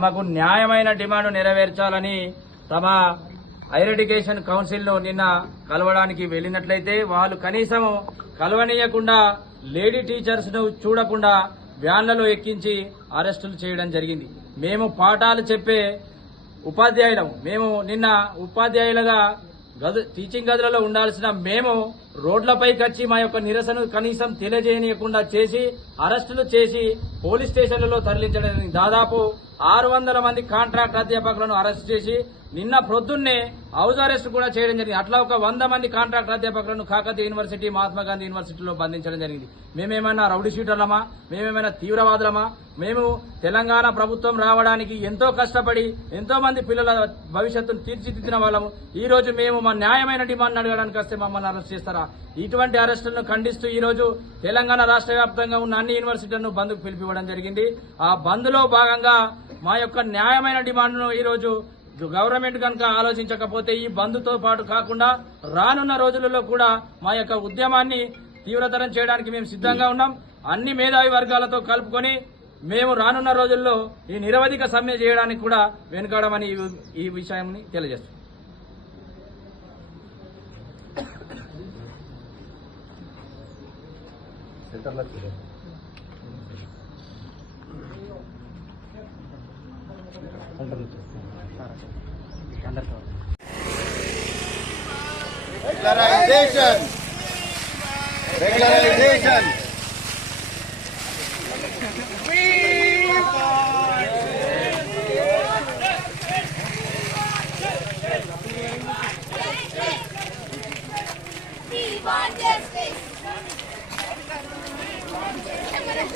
తమకు న్యాయమైన డిమాండ్ నెరవేర్చాలని తమ హైయర్ ఎడ్యుకేషన్ కౌన్సిల్ ను నిన్న కలవడానికి వెళ్లినట్లయితే వాళ్ళు కనీసం కలవనీయకుండా లేడీ టీచర్స్ ను చూడకుండా వ్యాన్లలో ఎక్కించి అరెస్టులు చేయడం జరిగింది. మేము పాఠాలు చెప్పే ఉపాధ్యాయులము. మేము నిన్న ఉపాధ్యాయులుగా టీచింగ్ గదులలో ఉండాల్సిన మేము రోడ్లపైకి వచ్చి మా యొక్క నిరసన కనీసం తెలియజేయనీయకుండా చేసి అరెస్టులు చేసి పోలీస్ స్టేషన్లలో తరలించడం. దాదాపు 600 మంది కాంట్రాక్ట్ అధ్యాపకులను అరెస్ట్ చేసి నిన్న ప్రొద్దున్నే హౌస్ అరెస్ట్ కూడా చేయడం జరిగింది. అట్లా ఒక 100 మంది కాంట్రాక్ట్ అధ్యాపకులను కాకతీయ యూనివర్సిటీ, మహాత్మాగాంధీ యూనివర్సిటీలో బంధించడం జరిగింది. మేమేమైనా రౌడీ షీటర్లమా? మేమేమైనా తీవ్రవాదులమా? మేము తెలంగాణ ప్రభుత్వం రావడానికి ఎంతో కష్టపడి ఎంతో మంది పిల్లల భవిష్యత్తును తీర్చిదిద్దిన వాళ్ళము. ఈ రోజు మేము మా న్యాయమైన డిమాండ్ అడగడానికి వస్తే మమ్మల్ని అరెస్ట్ చేస్తారా? ఇటువంటి అరెస్టులను ఖండిస్తూ ఈ రోజు తెలంగాణ రాష్ట్ర వ్యాప్తంగా ఉన్న అన్ని యూనివర్సిటీలను బంద్కు పిలిపివ్వడం జరిగింది. ఆ బంద్లో భాగంగా మా యొక్క న్యాయమైన డిమాండ్ను ఈ రోజు గవర్నమెంట్ కనుక ఆలోచించకపోతే ఈ బంద్తో పాటు కాకుండా రానున్న రోజులలో కూడా మా యొక్క ఉద్యమాన్ని తీవ్రతరం చేయడానికి మేము సిద్ధంగా ఉన్నాం. అన్ని మేధావి వర్గాలతో కలుపుకొని మేము రానున్న రోజుల్లో ఈ నిరవధిక సమ్మె చేయడానికి కూడా వెనుకాడమని ఈ విషయాన్ని తెలియజేస్తున్నాం. Regularization. We want justice. అలా పెడదాం.